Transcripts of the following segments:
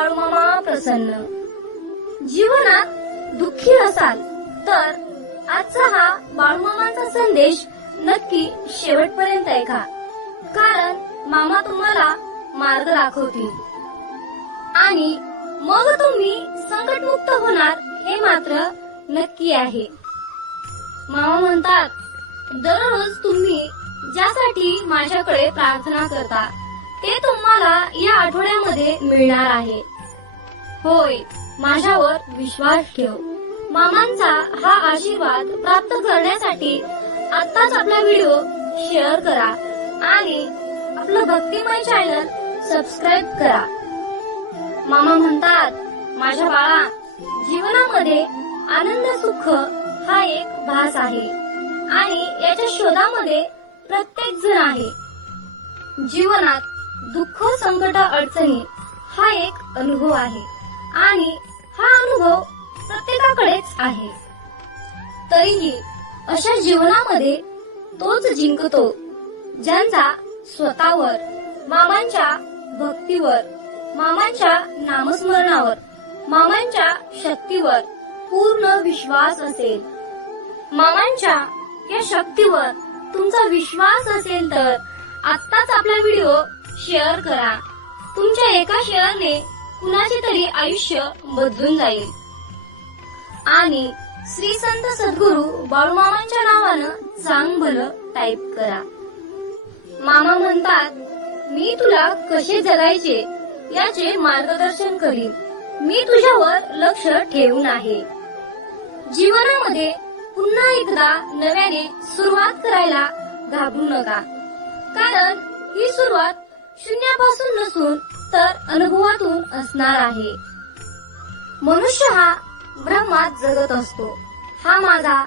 बाळूमामा प्रसन्न. जीवनात दुःखी असाल तर आजचा हा बाळूमामांचा संदेश नक्की शेवटपर्यंत ऐका. कारण मामा तुम्हाला मार्ग दाखवतील. आणि मग तुम्ही संकटमुक्त होणार हे मात्र नक्की आहे. मामा म्हणतात दररोज तुम्ही ज्यासाठी माझ्याकडे प्रार्थना करता ते तुम्हाला या आठवड्यामध्ये मिळणार आहे. होय माझ्यावर विश्वास ठेव. मामांचा हा आशीर्वाद प्राप्त करण्यासाठी आत्ताच आपला व्हिडिओ शेअर करा आणि आपलं भक्तिमय चॅनल सबस्क्राईब करा. मामा म्हणतात माझ्या बाळा जीवनामध्ये आनंद सुख हा एक भास आहे आणि याच्या शोधामध्ये प्रत्येक जण आहे. जीवनात दुःख संकट अडचणी हा एक अनुभव आहे. आणि हा अनुभव प्रत्येकाकडेच आहे. तरीही अशा जीवनामध्ये तोच जिंकतो ज्यांचा स्वतःवर मामांच्या भक्तीवर मामांच्या नामस्मरणावर मामांच्या शक्तीवर पूर्ण विश्वास असेल. मामांच्या या शक्तीवर तुमचा विश्वास असेल तर आत्ताच आपला व्हिडिओ शेअर करा. तुमच्या एका शेअरने कुणाचे तरी आयुष्य बदलून जाईल. आणि श्री संत सद्गुरू बाळूमामांच्या नावानं चांग भलं टाईप करा. मामा म्हणतात मी तुला कसे जगायचे याचे मार्गदर्शन करीन. मी तुझ्यावर लक्ष ठेवून आहे. जीवनामध्ये पुन्हा एकदा नव्याने सुरुवात करायला घाबरू नका. कारण ही सुरुवात शून्यापासून नसून तर अनुभवातून असणार आहे. मनुष्य हा ब्रह्मात जगत असतो. हा माझा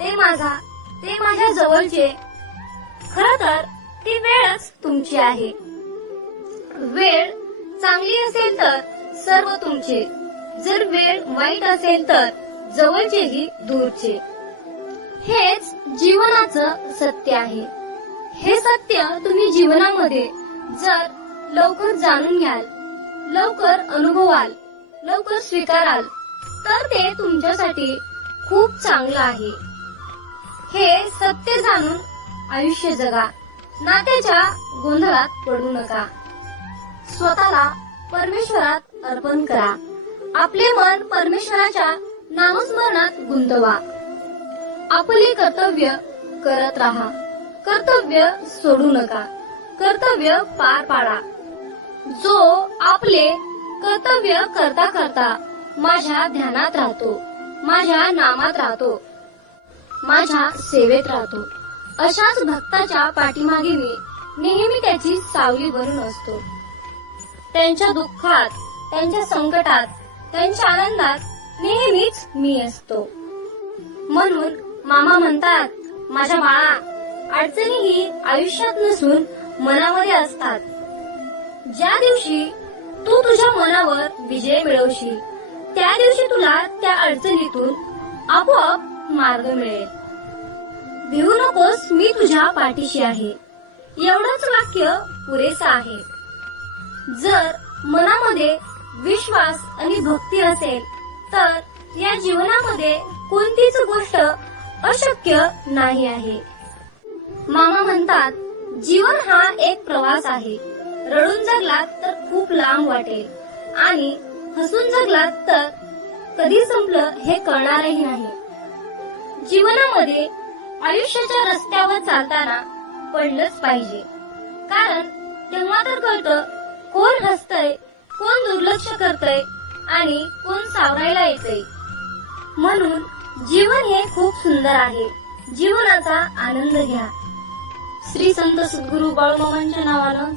ते माझा ते माझ्या जवळचे. खर तर ती वेळच तुमची आहे. वेळ चांगली असेल तर सर्व तुमचे. जर वेळ वाईट असेल तर जवळचेही दूरचे. हेच जीवनाचं सत्य आहे. हे सत्य तुम्ही जीवनामध्ये जर लवकर जाणून घ्याल लवकर अनुभवाल लवकर स्वीकाराल तर ते तुमच्यासाठी खूप चांगलं आहे. हे सत्य जाणून आयुष्य जगा. नात्याच्या गोंधळात पडू नका. स्वतःला परमेश्वरात अर्पण करा. आपले मन परमेश्वराच्या नामस्मरणात गुंतवा. आपले कर्तव्य करत राहा. कर्तव्य सोडू नका. कर्तव्य पार पाडा. जो आपले कर्तव्य करता करता माझ्या ध्यानात राहतो माझ्या नामात राहतो माझ्या सेवेत राहतो. अशाच भक्ताच्या पाठीमागे मी नेहमी त्याची सावली भरून असतो. त्यांच्या दुःखात त्यांच्या संकटात त्यांच्या आनंदात नेहमीच मी असतो. म्हणून मामा म्हणतात माझ्या बाळा अडचणी ही आयुष्यात नसून मनामध्ये असतात. ज्या दिवशी तू तुझ्या मनावर विजय मिळवशील त्या दिवशी तुला त्या अडचणीतून आपोआप मार्ग मिळेल. भिवू नकोस मी तुझ्या पाठीशी आहे. एवढंच वाक्य पुरेसं आहे. जर मनामध्ये विश्वास आणि भक्ती असेल तर या जीवनामध्ये कोणतीच गोष्ट अशक्य नाही आहे. मामा म्हणतात जीवन हा एक प्रवास आहे. रडून जगलात तर खूप लांब वाटेल. आणि हसून जगलात तर कधी संपलं हे कळणारही नाही. जीवनामध्ये आयुष्याच्या रस्त्यावर चालताना पडलंच पाहिजे. कारण तेव्हा तर कळतं कोण हसतय कोण दुर्लक्ष करतय आणि कोण सावरायला येतय. म्हणून जीवन हे खूप सुंदर आहे. जीवनाचा आनंद घ्या. श्री संत सद्गुरू बाळूमामांच्या नावानं